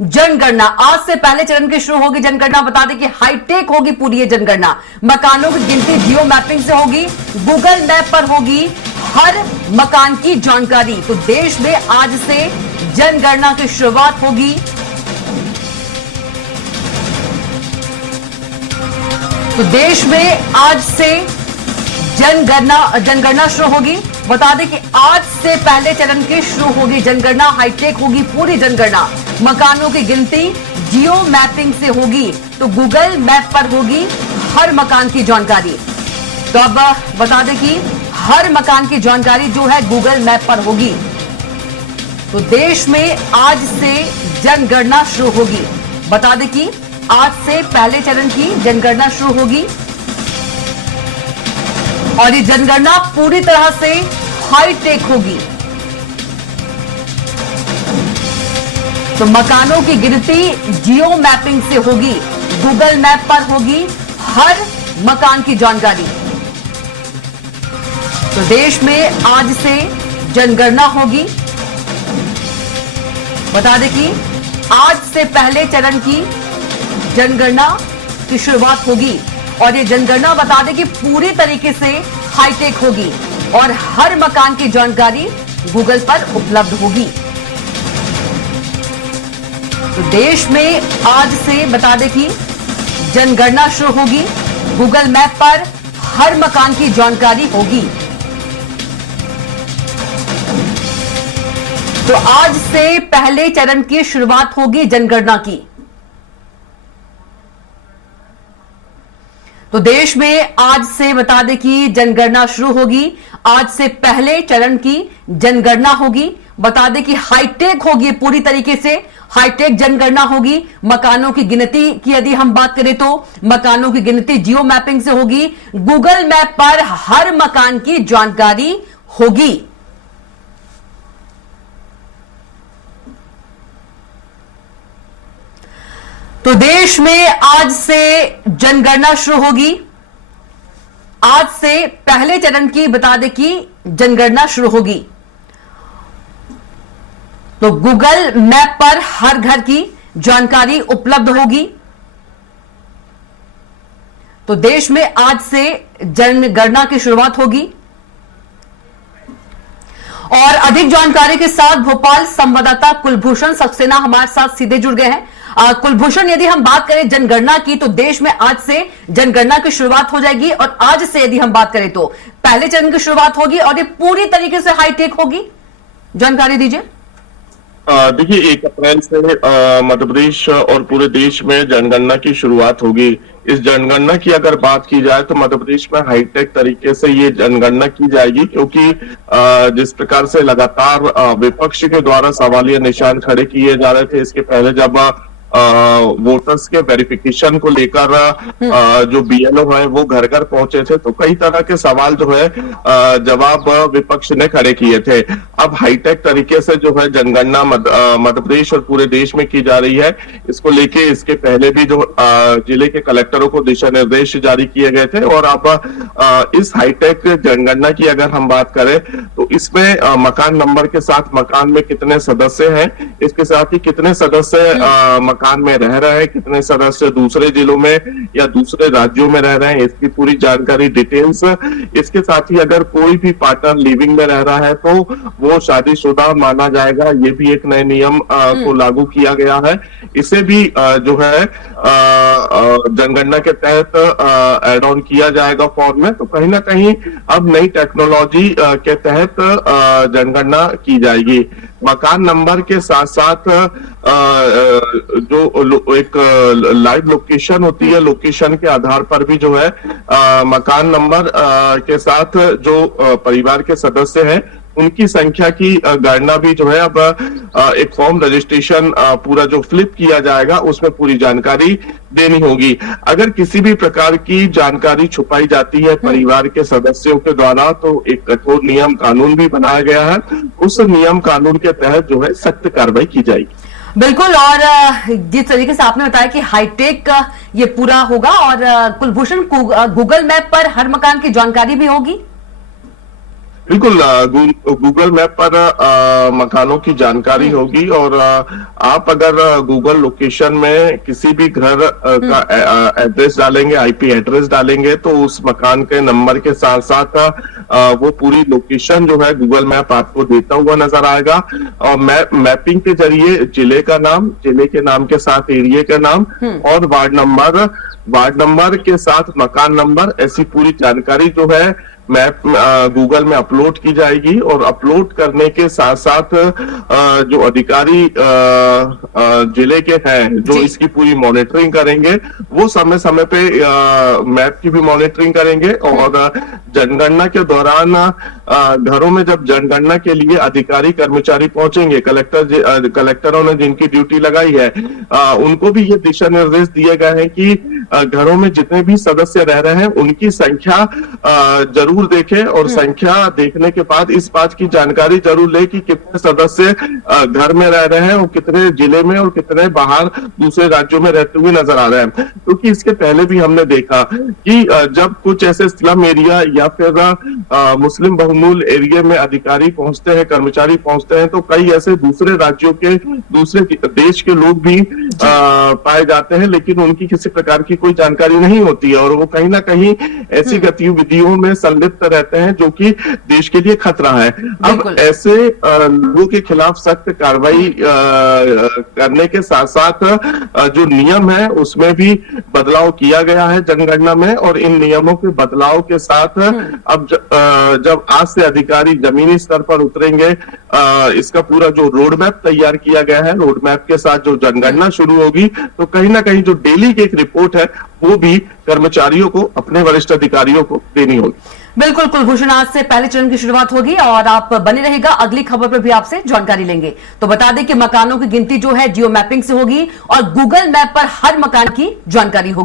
जनगणना। आज से पहले चरण की शुरू होगी जनगणना। बता दें कि हाईटेक होगी पूरी ये जनगणना। मकानों की गिनती जियो मैपिंग से होगी, गूगल मैप पर होगी हर मकान की जानकारी। तो देश में आज से जनगणना की शुरुआत होगी। तो देश में आज से जनगणना शुरू होगी। बता दें कि आज से पहले चरण की शुरू होगी जनगणना। हाईटेक होगी पूरी जनगणना। मकानों की गिनती जियो मैपिंग से होगी, तो गूगल मैप पर होगी हर मकान की जानकारी। तो अब बता दें कि हर मकान की जानकारी जो है गूगल मैप पर होगी। तो देश में आज से जनगणना शुरू होगी। बता दें कि आज से पहले चरण की जनगणना शुरू होगी और ये जनगणना पूरी तरह से हाईटेक होगी। तो मकानों की गिनती जियो मैपिंग से होगी, गूगल मैप पर होगी हर मकान की जानकारी। तो देश में आज से जनगणना होगी। बता दें कि आज से पहले चरण की जनगणना की शुरुआत होगी और ये जनगणना बता दें कि पूरी तरीके से हाईटेक होगी और हर मकान की जानकारी गूगल पर उपलब्ध होगी। तो देश में आज से बता दें कि जनगणना शुरू होगी, गूगल मैप पर हर मकान की जानकारी होगी। तो आज से पहले चरण की शुरुआत होगी जनगणना की। तो देश में आज से बता दें कि जनगणना शुरू होगी। आज से पहले चरण की जनगणना होगी। बता दें कि हाईटेक होगी पूरी तरीके से, हाईटेक जनगणना होगी। मकानों की गिनती की यदि हम बात करें तो मकानों की गिनती जियो मैपिंग से होगी, गूगल मैप पर हर मकान की जानकारी होगी। तो देश में आज से जनगणना शुरू होगी। आज से पहले चरण की बता दें कि जनगणना शुरू होगी। तो गूगल मैप पर हर घर की जानकारी उपलब्ध होगी। तो देश में आज से जनगणना की शुरुआत होगी। और अधिक जानकारी के साथ भोपाल संवाददाता कुलभूषण सक्सेना हमारे साथ सीधे जुड़ गए हैं। कुलभूषण, यदि हम बात करें जनगणना की तो देश में आज से जनगणना की शुरुआत हो जाएगी और आज से यदि हम बात करें तो पहले चरण की शुरुआत होगी और ये पूरी तरीके से हाईटेक होगी। जानकारी दीजिए। देखिए, 1 अप्रैल से मध्य प्रदेश और पूरे देश में जनगणना की शुरुआत होगी। इस जनगणना की अगर बात की जाए तो मध्य प्रदेश में हाईटेक तरीके से ये जनगणना की जाएगी, क्योंकि जिस प्रकार से लगातार विपक्ष के द्वारा सवालिया निशान खड़े किए जा रहे थे, इसके पहले जब वोटर्स के वेरिफिकेशन को लेकर जो बीएलओ है वो घर घर पहुंचे थे, तो कई तरह के सवाल जो है जवाब विपक्ष ने खड़े किए थे। अब हाईटेक तरीके से जो है जनगणना मध्य प्रदेश और पूरे देश में की जा रही है। इसको लेके इसके पहले भी जो जिले के कलेक्टरों को दिशा निर्देश जारी किए गए थे और अब इस हाईटेक जनगणना की अगर हम बात करें तो इसमें मकान नंबर के साथ मकान में कितने सदस्य हैं, इसके साथ ही कितने सदस्य मकान में रह रहे हैं, कितने सदस्य दूसरे जिलों में या दूसरे राज्यों में रह रहे हैं, इसकी पूरी जानकारी डिटेल्स। इसके साथ ही अगर कोई भी पार्टनर लिविंग में रह रहा है तो वो शादीशुदा माना जाएगा। ये भी एक नए नियम को लागू किया गया है। इसे भी जो है जनगणना के तहत एड ऑन किया जाएगा फॉर्म में। तो कहीं ना कहीं अब नई टेक्नोलॉजी के तहत जनगणना की जाएगी। मकान नंबर के साथ साथ जो एक लाइव लोकेशन होती है, लोकेशन के आधार पर भी जो है मकान नंबर के साथ जो परिवार के सदस्य हैं उनकी संख्या की गणना भी जो है अब एक फॉर्म रजिस्ट्रेशन पूरा जो फ्लिप किया जाएगा उसमें पूरी जानकारी देनी होगी। अगर किसी भी प्रकार की जानकारी छुपाई जाती है परिवार के सदस्यों के द्वारा तो एक कठोर नियम कानून भी बनाया गया है। उस नियम कानून के तहत जो है सख्त कार्रवाई की जाएगी। बिल्कुल। और जिस तरीके से आपने बताया कि हाईटेक ये पूरा होगा और कुलभूषण गूगल मैप पर हर मकान की जानकारी भी होगी। बिल्कुल गूगल मैप पर मकानों की जानकारी होगी और आप अगर गूगल लोकेशन में किसी भी घर का एड्रेस डालेंगे, आईपी एड्रेस डालेंगे, तो उस मकान के नंबर के साथ साथ वो पूरी लोकेशन जो है गूगल मैप आपको देता हुआ नजर आएगा। और मैपिंग के जरिए जिले का नाम, जिले के नाम के साथ एरिया का नाम और वार्ड नंबर के साथ मकान नंबर, ऐसी पूरी जानकारी जो है मैप गूगल में अपलोड की जाएगी। और अपलोड करने के साथ साथ जो अधिकारी जिले के हैं जो इसकी पूरी मॉनिटरिंग करेंगे, वो समय समय पे मैप की भी मॉनिटरिंग करेंगे। और जनगणना के दौरान घरों में जब जनगणना के लिए अधिकारी कर्मचारी पहुंचेंगे, कलेक्टरों ने जिनकी ड्यूटी लगाई है, उनको भी ये दिशा निर्देश दिए गए हैं कि घरों में जितने भी सदस्य रह रहे हैं उनकी संख्या जरूर देखें और संख्या देखने के बाद इस बात की जानकारी जरूर ले कि कितने सदस्य घर में रह रहे हैं और कितने जिले में और कितने बाहर दूसरे राज्यों में रहते हुए नजर आ रहे हैं। क्योंकि इसके पहले भी हमने देखा कि जब कुछ ऐसे स्लम एरिया या फिर मुस्लिम बहुमूल एरिया में अधिकारी पहुंचते हैं, कर्मचारी पहुंचते हैं, तो कई ऐसे दूसरे राज्यों के, दूसरे देश के लोग भी पाए जाते हैं, लेकिन उनकी किसी प्रकार की कोई जानकारी नहीं होती है और वो कहीं ना कहीं ऐसी गतिविधियों में संलिप्त रहते हैं जो कि देश के लिए खतरा है। अब ऐसे लोगों के खिलाफ सख्त कार्रवाई करने के साथ साथ जो नियम है उसमें भी बदलाव किया गया है जनगणना में। और इन नियमों के बदलाव के साथ अब जब आज से अधिकारी जमीनी स्तर पर उतरेंगे, इसका पूरा जो रोड मैप तैयार किया गया है, रोड मैप के साथ जो जनगणना शुरू होगी, तो कहीं ना कहीं जो डेली की एक रिपोर्ट है वो भी कर्मचारियों को, अपने वरिष्ठ अधिकारियों को देनी होगी। बिल्कुल कुलभूषण, आज से पहले चरण की शुरुआत होगी और आप बने रहेगा, अगली खबर पर भी आपसे जानकारी लेंगे। तो बता दें कि मकानों की गिनती जो है जियो मैपिंग से होगी और गूगल मैप पर हर मकान की जानकारी होगी।